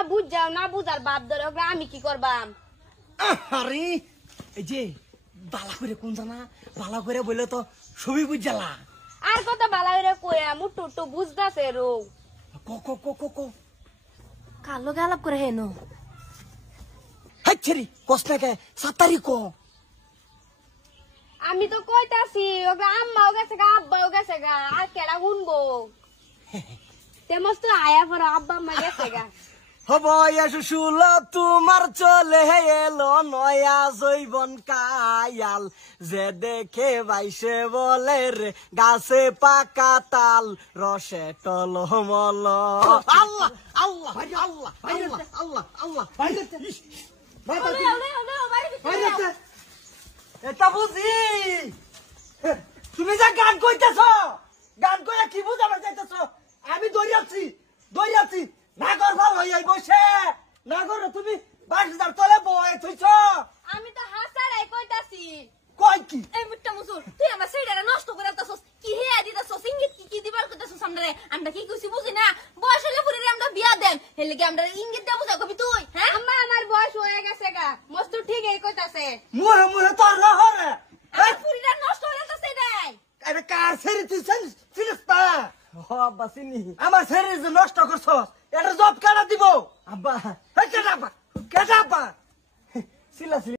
আম্মা বুঝ যাও না বুঝার বাপ ধরে ওকে আমি কি করবাম? আরে এই যে বালা করে কোন জানা বালা করে বললে তো সবই বুঝ জ্বালা। আর কত বালা হইরে কইয়া মুটু টু বুঝদাছে রো ক ক ক ক ক কালো গালাপ করে হেনো হাচ্ছেরি কষ্টকে 7 তারিখ ক। আমি তো কইতাছি ওকে আম্মাও গেছে গা আব্বাও গেছে গা আর কেডা শুনবো? তেমস তো আয়া পর আব্বা আম্মা গেছে গা। হবয়া শুশুল তোমার চলে এলো নয়া জৈবন কায়াল, যে দেখে বাইসে বলে রে গাছে পাকা তাল রসে টলমল। আল্লাহ আল্লাহ আল্লাহ আল্লাহ আল্লাহ আল্লাহ এটা বুঝি তুমি যা গান কইতেছ, গান কইয়া কি বুঝাবার চাইতেছ? আমি দৌড়াচ্ছি নাগর ভাল হইয়া বসে নাগর তুমি 22,000 তলে বয়ে থইছ। আমি তো হাসারাই কইতাছি কই কি এই মুট্টা মুসুর তুই আমার সেইটারে নষ্ট করে দিতাছস, কি হে দিতাছস, ইঙ্গিত কি দিবার কইতাছস আমরারে? আমরা কি কইছি বুঝি না? বয়স হলে পুরে আমরা বিয়া দেন, হেলে কি আমরা ইঙ্গিত দেব বুঝা কবি তুই? হ্যাঁ আম্মা আমার বয়স হয়ে গেছে গা মস্ত ঠিকই কইতাছে। মুরে মুরে তোর নহরে আমার পুরিটা নষ্ট হয়ে যাচ্ছে রে। আরে কার ছেড়ে তুই চিনিস পা? হ আব্বা চিনি। আমার ছেড়ে যে নষ্ট করছস এটা জব কেডা দিব? আব্বা কেডা আব্বা কেডা আব্বা? সিলা